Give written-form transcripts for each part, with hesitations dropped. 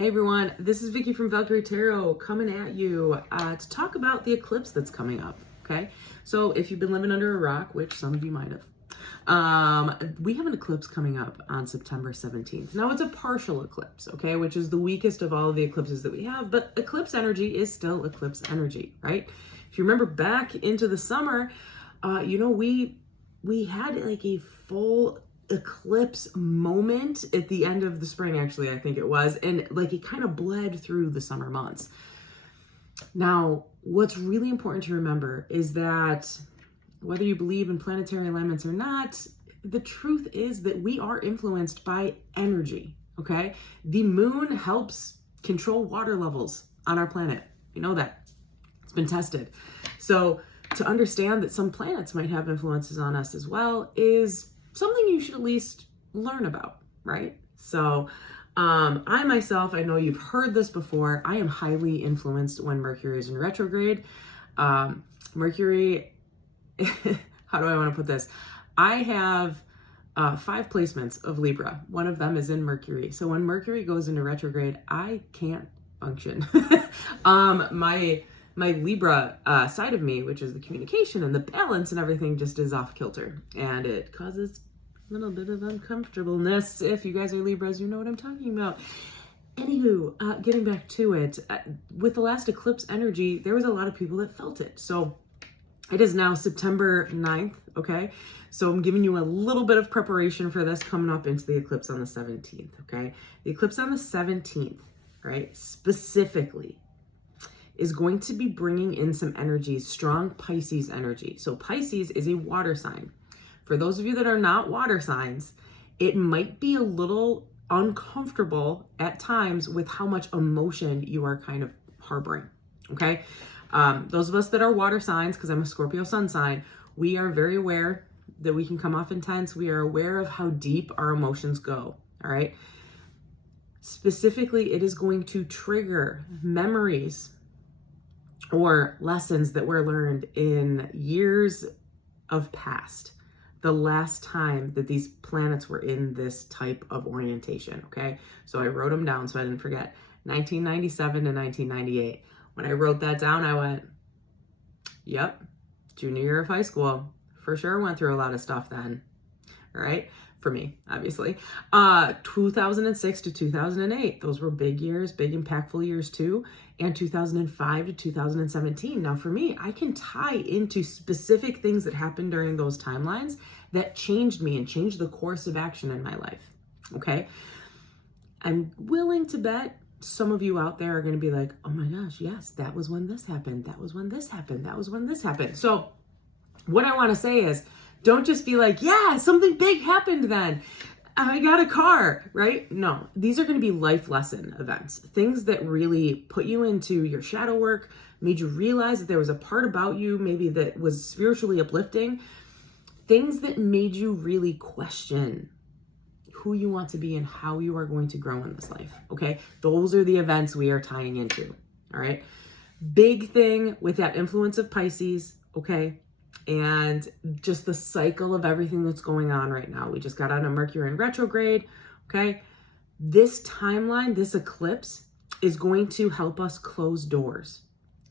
Hey everyone, this is Vicky from Valkyrie Tarot coming at you to talk about the eclipse that's coming up, okay? So if you've been living under a rock, which some of you might have, we have an eclipse coming up on September 17th. Now it's a partial eclipse, okay, which is the weakest of all of the eclipses that we have, but eclipse energy is still eclipse energy, right? If you remember back into the summer, we had like a full eclipse moment at the end of the spring, actually, I think it was, and like it kind of bled through the summer months. Now, what's really important to remember is that whether you believe in planetary alignments or not, the truth is that we are influenced by energy, okay? The moon helps control water levels on our planet. You know that. It's been tested. So to understand that some planets might have influences on us as well is something you should at least learn about, right? So I myself, I know you've heard this before, I am highly influenced when Mercury is in retrograde. Mercury, how do I want to put this? I have 5 placements of Libra. One of them is in Mercury. So when Mercury goes into retrograde, I can't function. My Libra side of me, which is the communication and the balance and everything, just is off kilter, and it causes a little bit of uncomfortableness. If you guys are Libras, you know what I'm talking about. Anywho, getting back to it, with the last eclipse energy, there was a lot of people that felt it. So it is now September 9th, okay? So I'm giving you a little bit of preparation for this coming up into the eclipse on the 17th, okay? The eclipse on the 17th, right, specifically, is going to be bringing in some energy, strong Pisces energy. So Pisces is a water sign. For those of you that are not water signs, it might be a little uncomfortable at times with how much emotion you are kind of harboring, okay? Those of us that are water signs, because I'm a Scorpio sun sign, we are very aware that we can come off intense. We are aware of how deep our emotions go, all right? Specifically, it is going to trigger memories or lessons that were learned in years of past, the last time that these planets were in this type of orientation, okay? So I wrote them down so I didn't forget. 1997 to 1998. When I wrote that down, I went, yep, junior year of high school. For sure went through a lot of stuff then, all right? For me, obviously. 2006 to 2008, those were big years, big impactful years too. And 2005 to 2017. Now for me, I can tie into specific things that happened during those timelines that changed me and changed the course of action in my life, okay? I'm willing to bet some of you out there are gonna be like, oh my gosh, yes, that was when this happened, that was when this happened, that was when this happened. So what I wanna say is, don't just be like, yeah, something big happened then. I got a car, right? No, these are going to be life lesson events. Things that really put you into your shadow work, made you realize that there was a part about you maybe that was spiritually uplifting. Things that made you really question who you want to be and how you are going to grow in this life, okay? Those are the events we are tying into, all right? Big thing with that influence of Pisces, okay? And just the cycle of everything that's going on right now. We just got out of Mercury in retrograde, okay? This timeline, this eclipse is going to help us close doors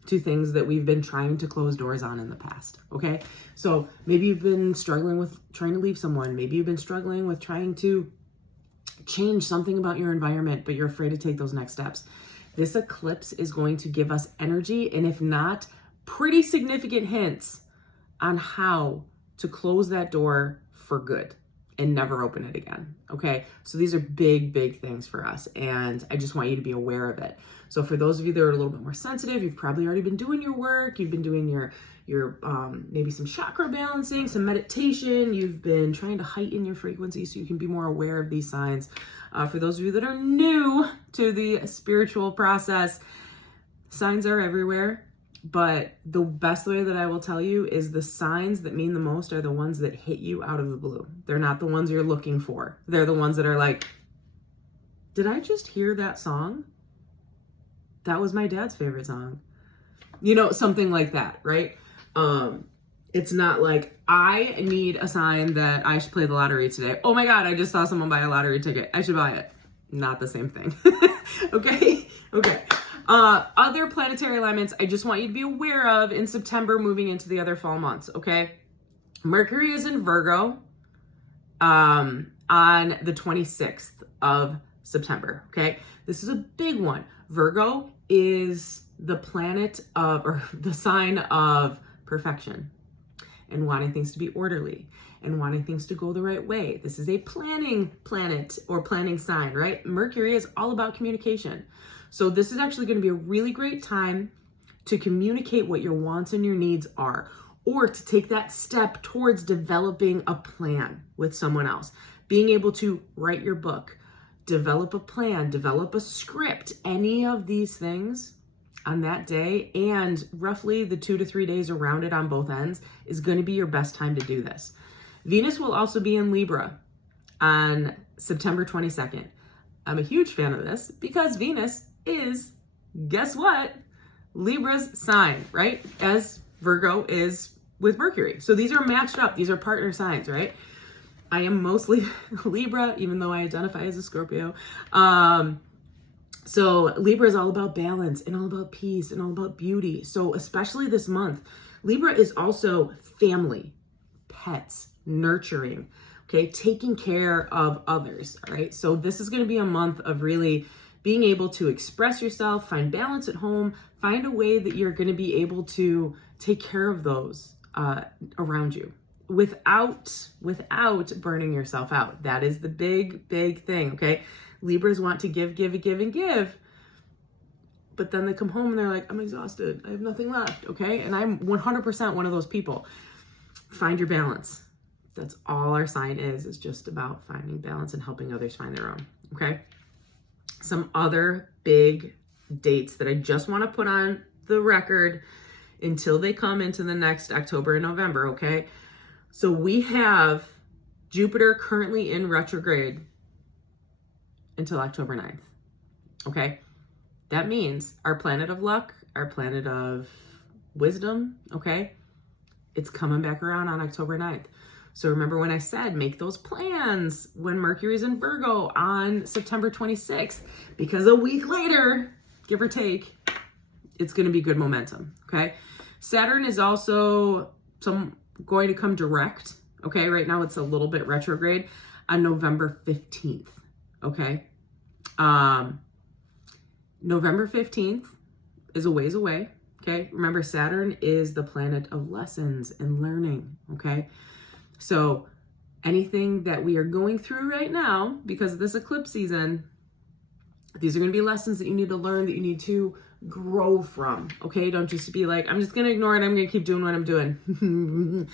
to things that we've been trying to close doors on in the past, okay? So maybe you've been struggling with trying to leave someone. Maybe you've been struggling with trying to change something about your environment, but you're afraid to take those next steps. This eclipse is going to give us energy, and if not, pretty significant hints on how to close that door for good and never open it again, okay? So these are big, big things for us, and I just want you to be aware of it. So for those of you that are a little bit more sensitive, you've probably already been doing your work, you've been doing your maybe some chakra balancing, some meditation, you've been trying to heighten your frequency so you can be more aware of these signs. For those of you that are new to the spiritual process, signs are everywhere. But the best way that I will tell you is the signs that mean the most are the ones that hit you out of the blue. They're not the ones you're looking for. They're the ones that are like, did I just hear that song? That was my dad's favorite song. You know, something like that, right? It's not like, I need a sign that I should play the lottery today. Oh my God, I just saw someone buy a lottery ticket. I should buy it. not the same thing. Okay. Other planetary alignments I just want you to be aware of in September moving into the other fall months. Okay. Mercury is in Virgo on the 26th of September. Okay. This is a big one. Virgo is the planet of, or the sign of perfection and wanting things to be orderly and wanting things to go the right way. This is a planning planet or planning sign, right? Mercury is all about communication. So this is actually going to be a really great time to communicate what your wants and your needs are, or to take that step towards developing a plan with someone else. Being able to write your book, develop a plan, develop a script, any of these things on that day, and roughly the 2 to 3 days around it on both ends is going to be your best time to do this. Venus will also be in Libra on September 22nd. I'm a huge fan of this because Venus is, guess what? Libra's sign, right? As Virgo is with Mercury. So these are matched up. These are partner signs, right? I am mostly Libra, even though I identify as a Scorpio. So Libra is all about balance and all about peace and all about beauty. So especially this month, Libra is also family, pets, nurturing, okay, taking care of others, all right? So this is going to be a month of really being able to express yourself, find balance at home, find a way that you're going to be able to take care of those around you without burning yourself out. That is the big thing, okay? Libras want to give, and give, but then they come home and they're like, I'm exhausted. I have nothing left, okay? And I'm 100% one of those people. Find your balance. That's all our sign is just about finding balance and helping others find their own, okay? Some other big dates that I just want to put on the record until they come into the next October and November, okay? So we have Jupiter currently in retrograde until October 9th, okay? That means our planet of luck, our planet of wisdom, okay? It's coming back around on October 9th. So remember when I said make those plans when Mercury's in Virgo on September 26th, because a week later, give or take, it's going to be good momentum, okay? Saturn is also going to come direct, okay? Right now it's a little bit retrograde on November 15th, okay? November 15th is a ways away, okay? Remember, Saturn is the planet of lessons and learning, okay? So anything that we are going through right now, because of this eclipse season, these are going to be lessons that you need to learn, that you need to grow from, okay? Don't just be like, I'm just going to ignore it. I'm going to keep doing what I'm doing.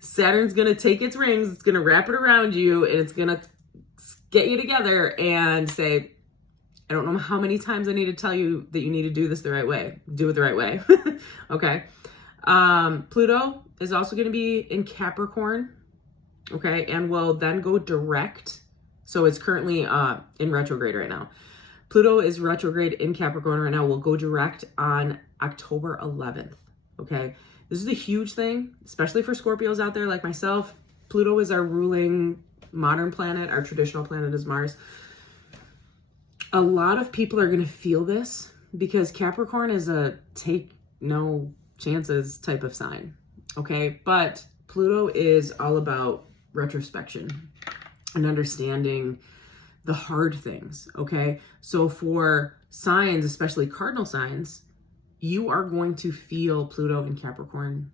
Saturn's going to take its rings. It's going to wrap it around you, and it's going to get you together and say, I don't know how many times I need to tell you that you need to do this the right way. Do it the right way. Okay. Pluto is also going to be in Capricorn. Okay. And will then go direct. So it's currently in retrograde right now. Pluto is retrograde in Capricorn right now. Will go direct on October 11th. Okay. This is a huge thing, especially for Scorpios out there like myself. Pluto is our ruling modern planet. Our traditional planet is Mars. A lot of people are going to feel this because Capricorn is a take no chances type of sign. Okay. But Pluto is all about retrospection and understanding the hard things. Okay. So for signs, especially cardinal signs, you are going to feel Pluto in Capricorn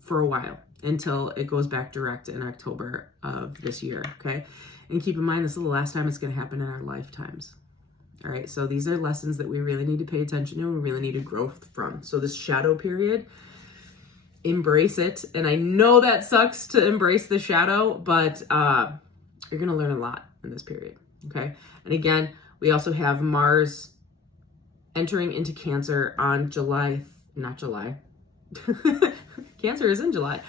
for a while until it goes back direct in October of this year. Okay. And keep in mind, this is the last time it's going to happen in our lifetimes. All right. So these are lessons that we really need to pay attention to and really need to grow from. So this shadow period, embrace it. And I know that sucks to embrace the shadow, but you're going to learn a lot in this period. Okay. And again, we also have Mars entering into Cancer on Cancer is in July.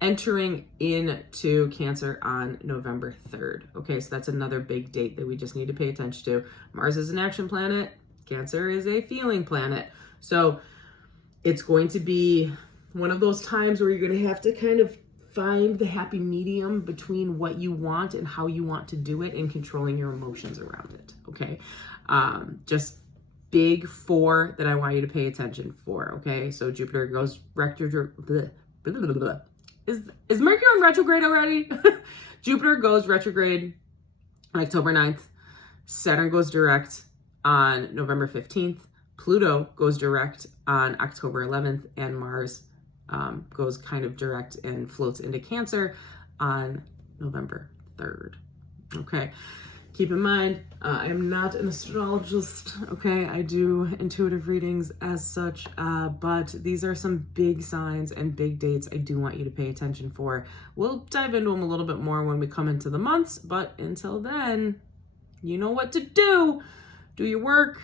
Entering into Cancer on November 3rd. Okay, so that's another big date that we just need to pay attention to. Mars is an action planet. Cancer is a feeling planet. So it's going to be one of those times where you're going to have to kind of find the happy medium between what you want and how you want to do it and controlling your emotions around it. Okay. Just big 4 that I want you to pay attention for. Okay. So Jupiter goes retrograde. Is Mercury in retrograde already? Jupiter goes retrograde on October 9th. Saturn goes direct on November 15th. Pluto goes direct on October 11th, and Mars goes kind of direct and floats into Cancer on November 3rd. Okay, keep in mind, I am not an astrologist, okay? I do intuitive readings as such, but these are some big signs and big dates I do want you to pay attention for. We'll dive into them a little bit more when we come into the months, but until then, you know what to do. Do your work.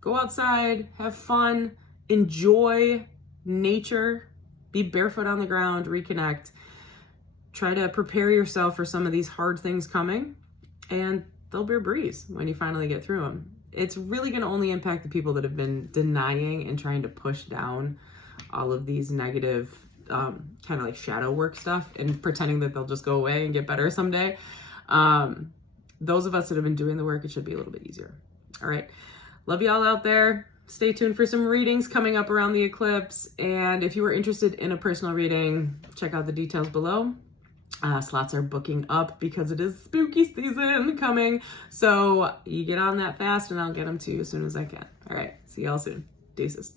Go outside, have fun, enjoy nature, be barefoot on the ground, reconnect. Try to prepare yourself for some of these hard things coming, and they'll be a breeze when you finally get through them. It's really going to only impact the people that have been denying and trying to push down all of these negative kind of like shadow work stuff and pretending that they'll just go away and get better someday. Those of us that have been doing the work, it should be a little bit easier. All right. Love y'all out there. Stay tuned for some readings coming up around the eclipse. And if you are interested in a personal reading, check out the details below. Slots are booking up because it is spooky season coming. So you get on that fast and I'll get them to you as soon as I can. All right. See y'all soon. Deuces.